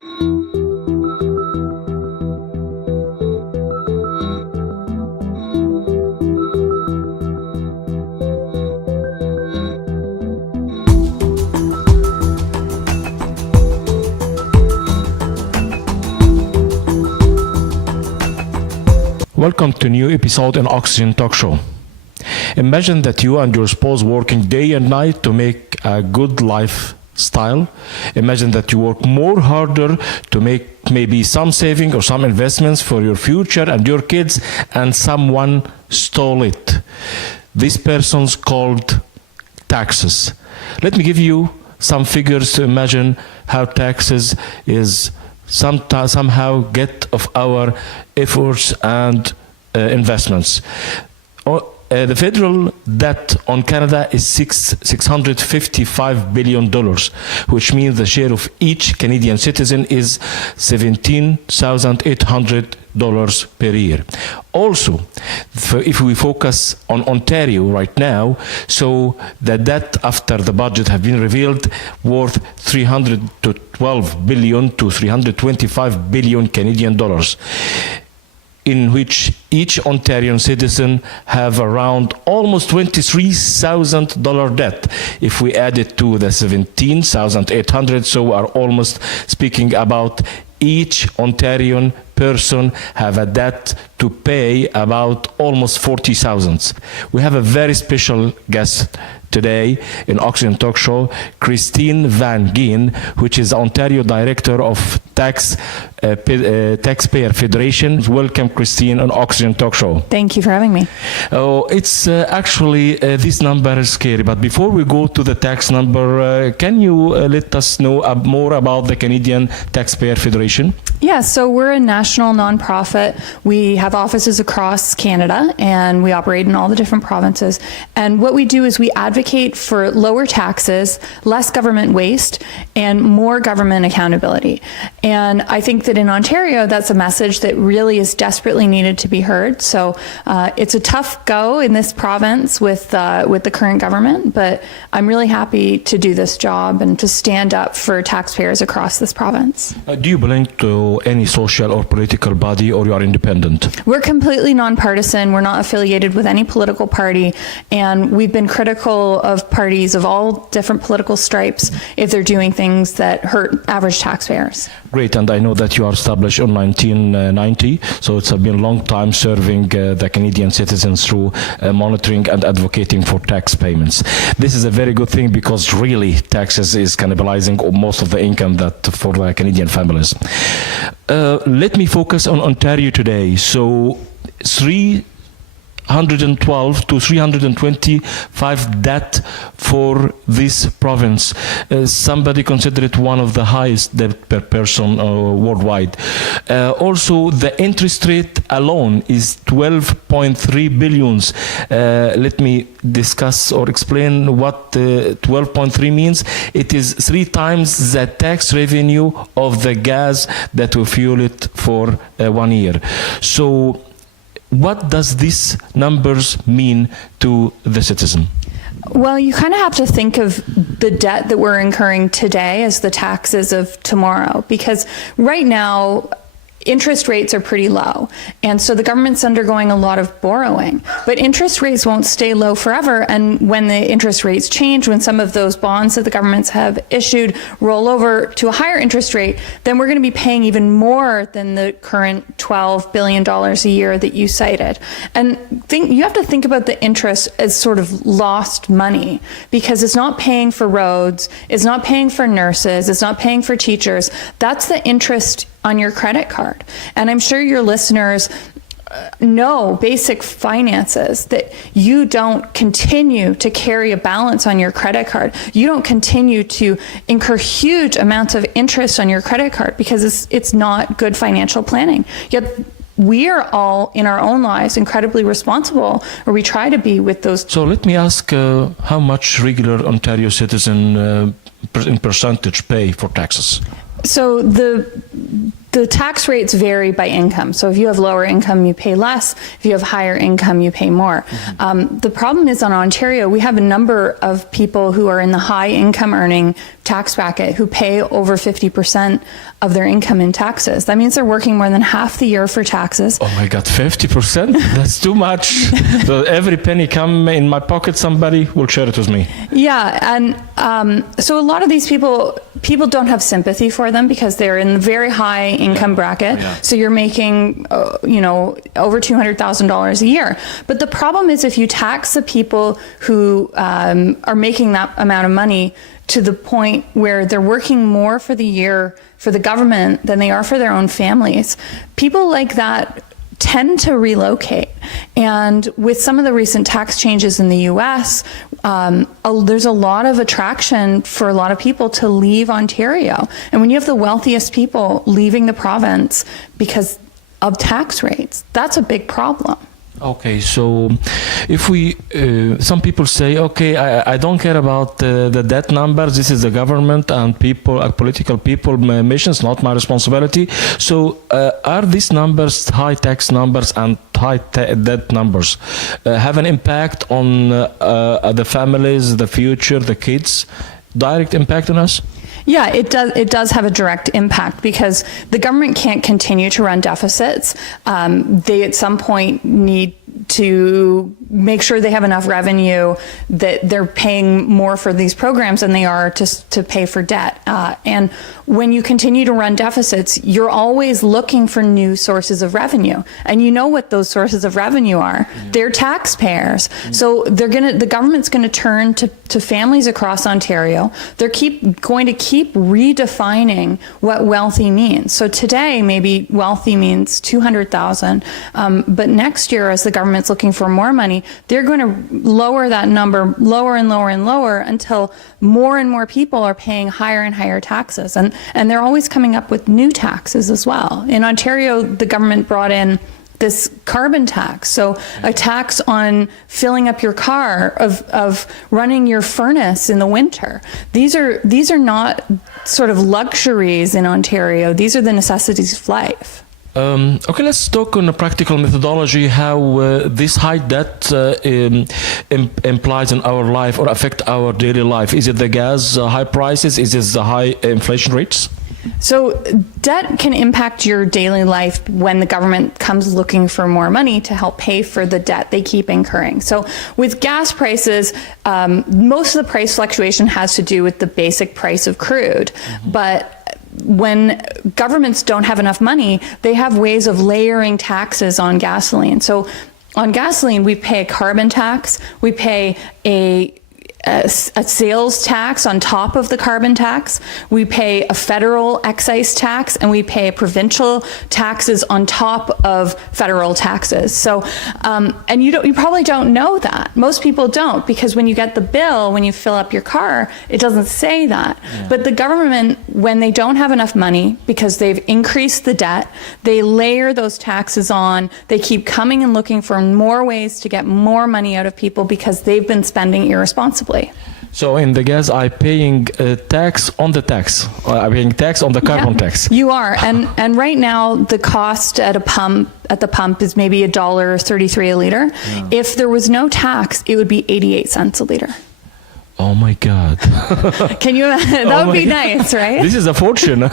Welcome to a new episode in Oxygen Talk Show. Imagine that you and your spouse working day and night to make a good lifestyle. Imagine that you work more harder to make maybe some saving or some investments for your future and your kids, and someone stole it. This person's called taxes. Let me give you some figures to imagine how taxes is somehow get of our efforts and investments. The federal debt on Canada is $655 billion, which means the share of each Canadian citizen is $17,800 per year. Also, if we focus on Ontario right now, so the debt after the budget have been revealed worth $312 billion to $325 billion Canadian dollars, in which each Ontarian citizen have around almost $23,000 debt. If we add it to the 17,800, so are almost speaking about each Ontarian person have a debt to pay about almost 40,000. We have a very special guest today in Oxygen Talk Show, Christine Van Geyn, which is Ontario Director of Taxpayer Federation. Welcome, Christine, on Oxygen Talk Show. Thank you for having me. Oh, it's actually this number is scary. But before we go to the tax number, can you let us know more about the Canadian Taxpayer Federation? Yeah, so we're a national nonprofit. We have offices across Canada, and we operate in all the different provinces. And what we do is we advocate for lower taxes, less government waste, and more government accountability. And I think that in Ontario, that's a message that really is desperately needed to be heard. So it's a tough go in this province with the current government, but I'm really happy to do this job and to stand up for taxpayers across this province. Do you belong to any social or political body, or you are independent? We're completely nonpartisan. We're not affiliated with any political party, and we've been critical of parties of all different political stripes if they're doing things that hurt average taxpayers. Great, and I know that you are established in 1990, so it's been a long time serving the Canadian citizens through monitoring and advocating for tax payments. This is a very good thing because really taxes is cannibalizing most of the income that for the Canadian families. Let me focus on Ontario today. So 312 to 325 debt for this province. Somebody consider it one of the highest debt per person worldwide. Also, the interest rate alone is 12.3 billions. Let me discuss or explain what 12.3 means. It is 3 times the tax revenue of the gas that will fuel it for 1 year. So what does these numbers mean to the citizen? Well, you kind of have to think of the debt that we're incurring today as the taxes of tomorrow, because right now interest rates are pretty low, and so the government's undergoing a lot of borrowing, but interest rates won't stay low forever. And when the interest rates change, when some of those bonds that the governments have issued roll over to a higher interest rate, then we're going to be paying even more than the current $12 billion a year that you cited. And you have to think about the interest as sort of lost money, because it's not paying for roads, it's not paying for nurses, it's not paying for teachers. That's the interest on your credit card. And I'm sure your listeners know basic finances, that you don't continue to carry a balance on your credit card. You don't continue to incur huge amounts of interest on your credit card because it's not good financial planning. Yet we are all in our own lives incredibly responsible, or we try to be, with those. So let me ask, how much regular Ontario citizen in percentage pay for taxes? So the tax rates vary by income. So if you have lower income, you pay less. If you have higher income, you pay more. The problem is, on Ontario, we have a number of people who are in the high income earning tax bracket who pay over 50% of their income in taxes. That means they're working more than half the year for taxes. Oh my God, 50%? That's too much. So every penny come in my pocket, somebody will share it with me. Yeah, and so a lot of these people don't have sympathy for them because they're in the very high income bracket. Yeah. So you're making, over $200,000 a year. But the problem is if you tax the people who are making that amount of money to the point where they're working more for the year for the government than they are for their own families, people like that tend to relocate. And with some of the recent tax changes in the US, there's a lot of attraction for a lot of people to leave Ontario. And when you have the wealthiest people leaving the province because of tax rates, that's a big problem. Okay, so if we, some people say, okay, I don't care about the debt numbers. This is the government and people, political people, missions, not my responsibility. So are these numbers, high tax numbers and high debt numbers, have an impact on the families, the future, the kids, direct impact on us? Yeah, it does. It does have a direct impact because the government can't continue to run deficits. They at some point need to make sure they have enough revenue that they're paying more for these programs than they are to pay for debt. And when you continue to run deficits, you're always looking for new sources of revenue. And you know what those sources of revenue are. They're taxpayers. So the government's going to turn to families across Ontario. They're going to keep redefining what wealthy means. So today, maybe wealthy means $200,000, but next year, as the government's looking for more money, they're going to lower that number lower and lower and lower until more and more people are paying higher and higher taxes. And they're always coming up with new taxes as well. In Ontario, the government brought in this carbon tax, so a tax on filling up your car, of running your furnace in the winter. These are not sort of luxuries in Ontario. These are the necessities of life. Okay, let's talk on a practical methodology, how this high debt implies in our life or affect our daily life. Is it the gas high prices? Is it the high inflation rates? So debt can impact your daily life when the government comes looking for more money to help pay for the debt they keep incurring. So with gas prices, most of the price fluctuation has to do with the basic price of crude. But when governments don't have enough money, they have ways of layering taxes on gasoline. So on gasoline, we pay a carbon tax, we pay a sales tax on top of the carbon tax, we pay a federal excise tax, and we pay provincial taxes on top of federal taxes. So, and you probably don't know that. Most people don't, because when you get the bill, when you fill up your car, it doesn't say that. Yeah. But the government, when they don't have enough money because they've increased the debt, they layer those taxes on. They keep coming and looking for more ways to get more money out of people because they've been spending irresponsibly. So in the gas, I'm paying tax on the tax. I'm paying tax on the carbon tax. You are, and right now the cost at the pump is maybe $1.33 a liter. Yeah. If there was no tax, it would be 88 cents a liter. Oh my God! Can you? That would be nice, right? This is a fortune.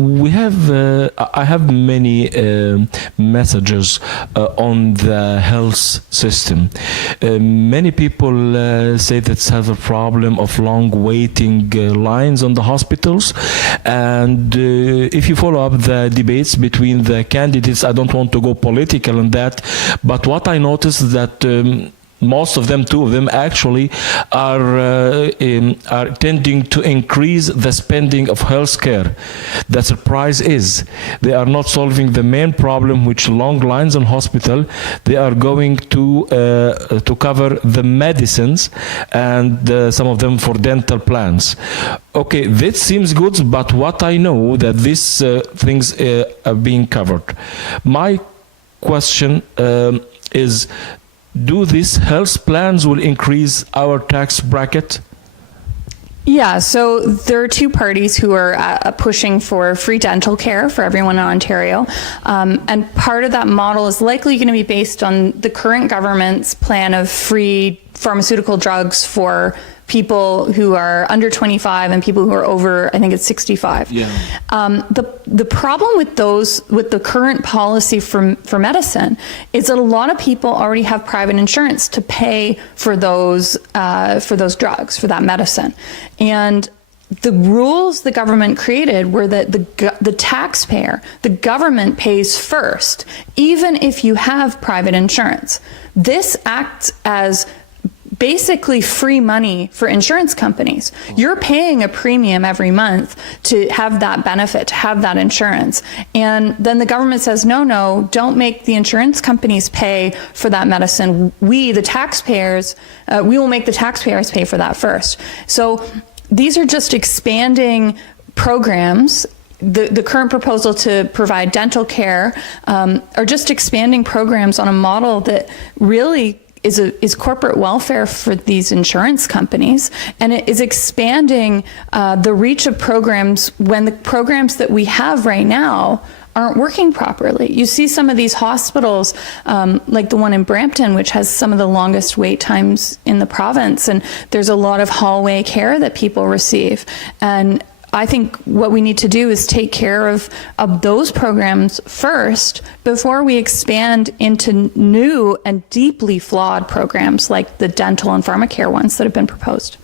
I have many messages on the health system. Many people say that have a problem of long waiting lines on the hospitals, and if you follow up the debates between the candidates, I don't want to go political on that, but what I noticed that most of them, two of them actually, are tending to increase the spending of healthcare. The surprise is they are not solving the main problem, which long lines in hospital. They are going to cover the medicines and some of them for dental plans. Okay, that seems good, but what I know that these things are being covered. My question is, do these health plans will increase our tax bracket? Yeah, so there are two parties who are pushing for free dental care for everyone in Ontario. And part of that model is likely going to be based on the current government's plan of free pharmaceutical drugs for people who are under 25 and people who are over, I think it's 65. Yeah. The problem with the current policy for medicine is that a lot of people already have private insurance to pay for those drugs, for that medicine. And the rules the government created were that the taxpayer, the government pays first, even if you have private insurance. This acts as basically free money for insurance companies. You're paying a premium every month to have that benefit, to have that insurance. And then the government says, no, don't make the insurance companies pay for that medicine. We, the taxpayers, we will make the taxpayers pay for that first. So these are just expanding programs. The current proposal to provide dental care are just expanding programs on a model that really is corporate welfare for these insurance companies, and it is expanding the reach of programs when the programs that we have right now aren't working properly. You see some of these hospitals, like the one in Brampton, which has some of the longest wait times in the province, and there's a lot of hallway care that people receive. And I think what we need to do is take care of those programs first before we expand into new and deeply flawed programs like the dental and pharmacare ones that have been proposed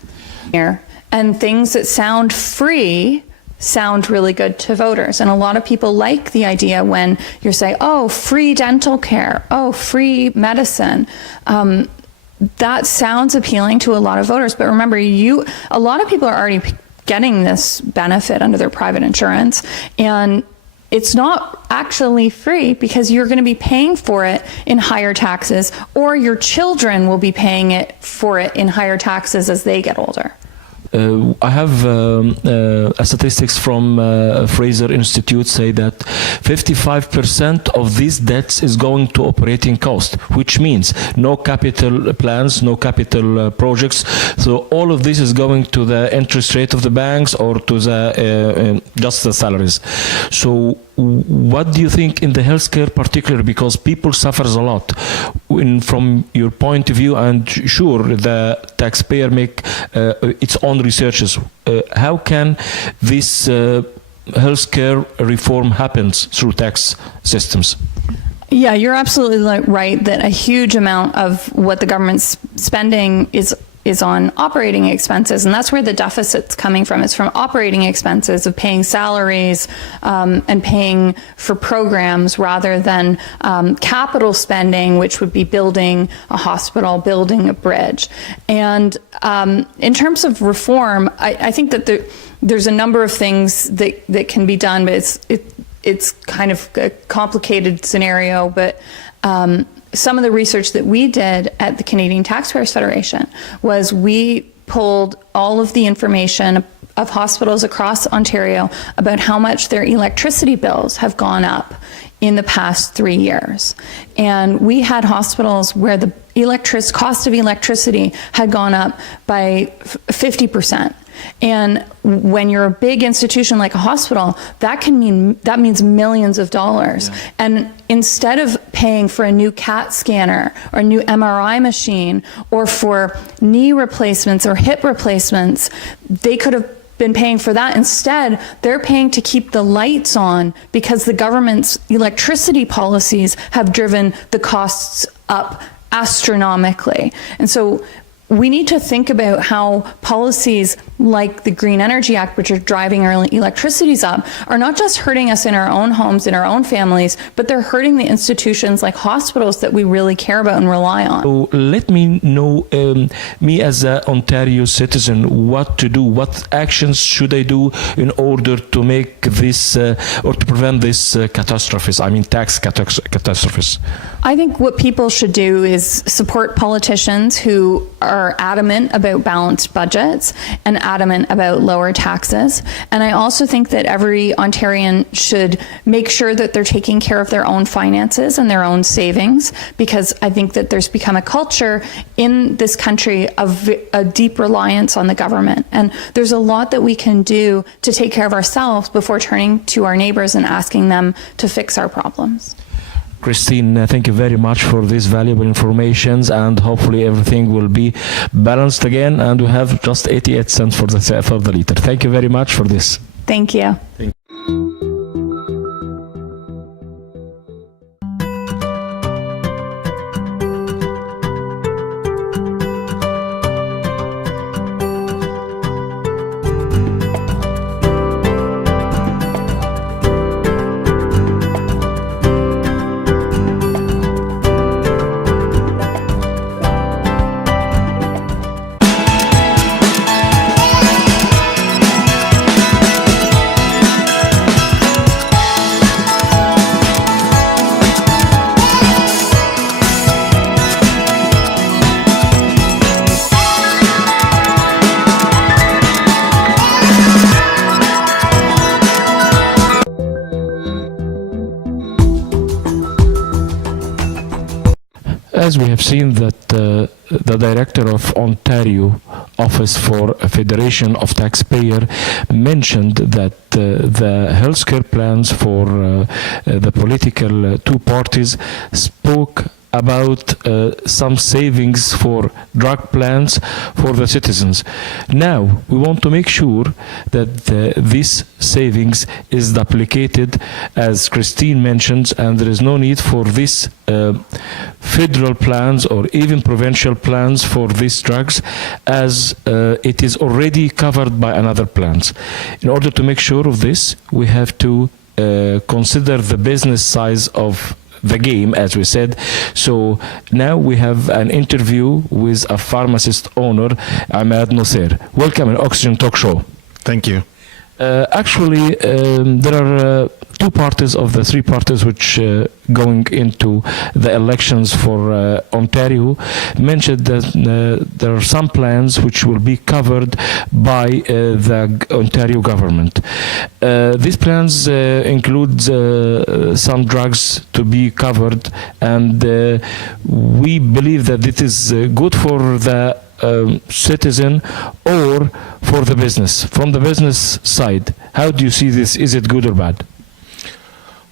here. And things that sound free sound really good to voters. And a lot of people like the idea when you're saying, oh, free dental care, oh, free medicine. That sounds appealing to a lot of voters. But remember, a lot of people are already getting this benefit under their private insurance, and it's not actually free because you're going to be paying for it in higher taxes, or your children will be paying for it in higher taxes as they get older. I have statistics from Fraser Institute say that 55% of these debts is going to operating cost, which means no capital plans, no capital projects. So all of this is going to the interest rate of the banks or to the just the salaries. So what do you think in the healthcare particular, because people suffers a lot from your point of view, and sure the taxpayer make its own researches. How can this healthcare reform happens through tax systems? Yeah, you're absolutely right that a huge amount of what the government's spending is on operating expenses, and that's where the deficit's coming from. It's from operating expenses of paying salaries and paying for programs rather than capital spending, which would be building a hospital, building a bridge. And in terms of reform, I think that there's a number of things that can be done, but it's kind of a complicated scenario. But some of the research that we did at the Canadian Taxpayer Federation was we pulled all of the information of hospitals across Ontario about how much their electricity bills have gone up in the past 3 years. And we had hospitals where the cost of electricity had gone up by 50%. And when you're a big institution like a hospital, that means millions of dollars. Yeah. And instead of paying for a new CAT scanner or a new MRI machine or for knee replacements or hip replacements, they could have been paying for that. Instead, they're paying to keep the lights on because the government's electricity policies have driven the costs up astronomically. And so we need to think about how policies like the Green Energy Act, which are driving our electricities up, are not just hurting us in our own homes, in our own families, but they're hurting the institutions like hospitals that we really care about and rely on. So let me know, me as an Ontario citizen, what to do, what actions should I do in order to make this, or to prevent this catastrophes, I mean tax catastrophes? I think what people should do is support politicians who are adamant about balanced budgets and adamant about lower taxes. And I also think that every Ontarian should make sure that they're taking care of their own finances and their own savings, because I think that there's become a culture in this country of a deep reliance on the government. And there's a lot that we can do to take care of ourselves before turning to our neighbors and asking them to fix our problems. Christine, thank you very much for this valuable information, and hopefully everything will be balanced again, and we have just 88 cents for the liter. Thank you very much for this. Thank you. Thank you. As we have seen that the director of Ontario Office for Federation of Taxpayer mentioned that the healthcare plans for the political two parties spoke about some savings for drug plans for the citizens. Now, we want to make sure that this savings is duplicated, as Christine mentions, and there is no need for this federal plans or even provincial plans for these drugs, as it is already covered by another plans. In order to make sure of this, we have to consider the business size of the game, as we said. So now we have an interview with a pharmacist owner, Emad Nosier. Welcome to Oxygen Talk Show. Thank you. Actually, there are two parties of the three parties which going into the elections for Ontario mentioned that there are some plans which will be covered by the Ontario government. These plans include some drugs to be covered, and we believe that it is good for the citizen or for the business. From the business side, how do you see this? Is it good or bad?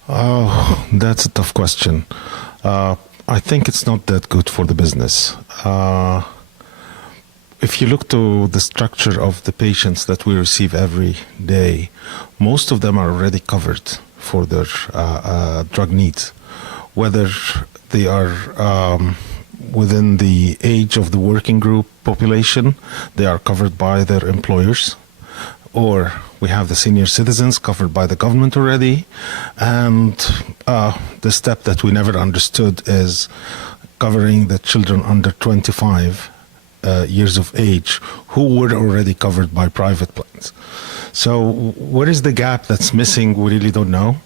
Oh, that's a tough question. I think it's not that good for the business. If you look to the structure of the patients that we receive every day, most of them are already covered for their drug needs, whether they are within the age of the working group population, they are covered by their employers, or we have the senior citizens covered by the government already. And the step that we never understood is covering the children under 25 years of age who were already covered by private plans. So what is the gap that's missing? We really don't know.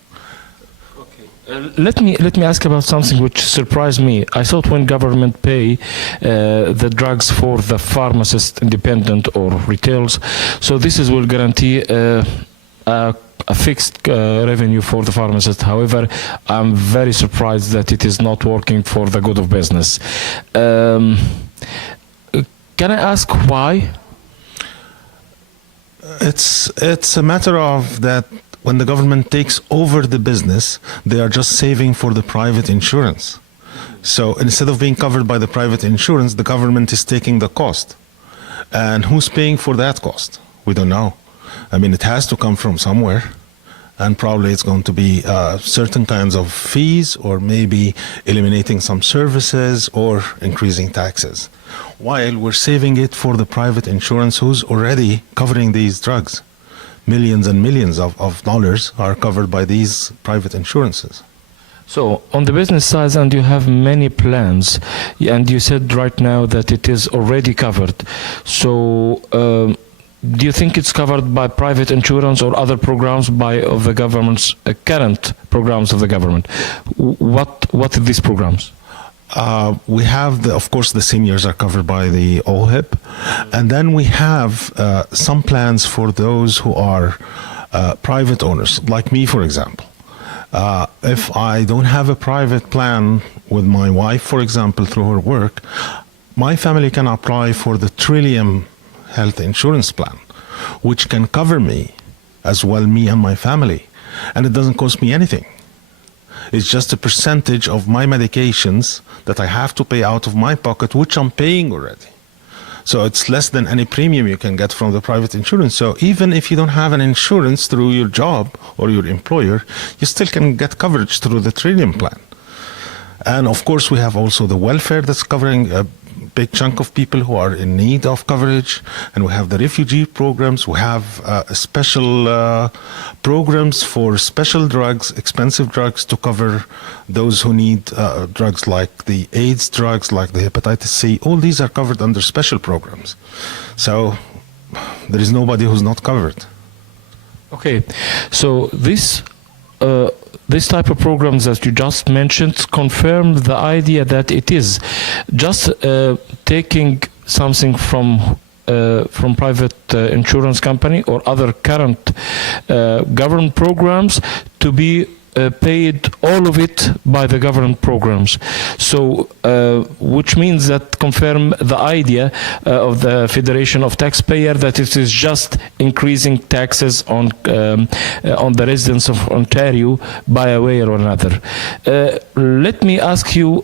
Let me ask about something which surprised me. I thought when government pay the drugs for the pharmacist, independent or retails, so this will guarantee a fixed revenue for the pharmacist. However, I'm very surprised that it is not working for the good of business. Can I ask why? It's a matter of that. When the government takes over the business, they are just saving for the private insurance. So instead of being covered by the private insurance, the government is taking the cost. And who's paying for that cost? We don't know. I mean, it has to come from somewhere. And probably it's going to be certain kinds of fees, or maybe eliminating some services or increasing taxes, while we're saving it for the private insurance who's already covering these drugs. Millions and millions of dollars are covered by these private insurances. So on the business side, and you have many plans, and you said right now that it is already covered. So do you think it's covered by private insurance or other programs of the government's current programs of the government? What are these programs? We have, of course, the seniors are covered by the OHIP. And then we have some plans for those who are private owners, like me, for example. If I don't have a private plan with my wife, for example, through her work, my family can apply for the Trillium health insurance plan, which can cover me as well, me and my family, and it doesn't cost me anything. It's just a percentage of my medications that I have to pay out of my pocket, which I'm paying already. So it's less than any premium you can get from the private insurance. So even if you don't have an insurance through your job or your employer, you still can get coverage through the Trillium plan. And of course, we have also the welfare that's covering a big chunk of people who are in need of coverage. And we have the refugee programs. We have special programs for special drugs, expensive drugs, to cover those who need drugs like the AIDS drugs, like the hepatitis C. All these are covered under special programs. So there is nobody who's not covered. Okay, so this type of programs that you just mentioned confirm the idea that it is just taking something from private insurance company or other current government programs to be paid all of it by the government programs. So which means that confirm the idea of the Federation of Taxpayer that it is just increasing taxes on the residents of Ontario by a way or another. Let me ask you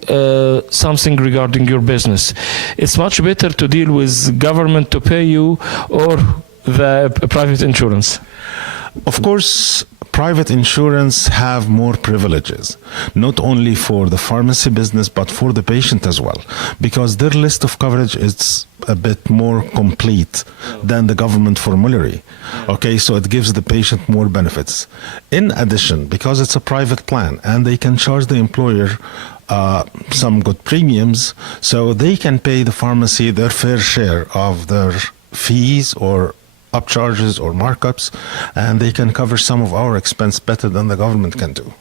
something regarding your business. It's much better to deal with government to pay you or the private insurance? Of course, private insurance have more privileges, not only for the pharmacy business, but for the patient as well, because their list of coverage is a bit more complete than the government formulary. Okay, so it gives the patient more benefits. In addition, because it's a private plan and they can charge the employer some good premiums, so they can pay the pharmacy their fair share of their fees or upcharges or markups, and they can cover some of our expense better than the government can do.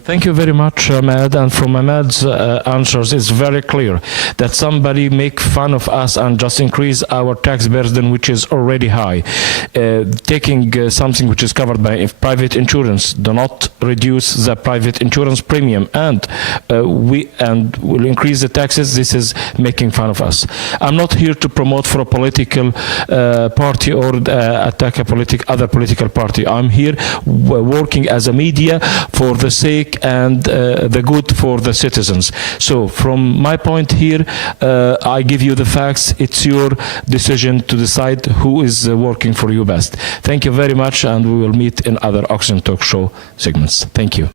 Thank you very much, Emad. And from Emad's answers, it's very clear that somebody make fun of us and just increase our tax burden, which is already high. Taking something which is covered by private insurance, do not reduce the private insurance premium, and will increase the taxes. This is making fun of us. I'm not here to promote for a political party or attack other political party. I'm here working as a media for the sake and the good for the citizens. So from my point here, I give you the facts. It's your decision to decide who is working for you best. Thank you very much, and we will meet in other Oxygen Talk Show segments. Thank you.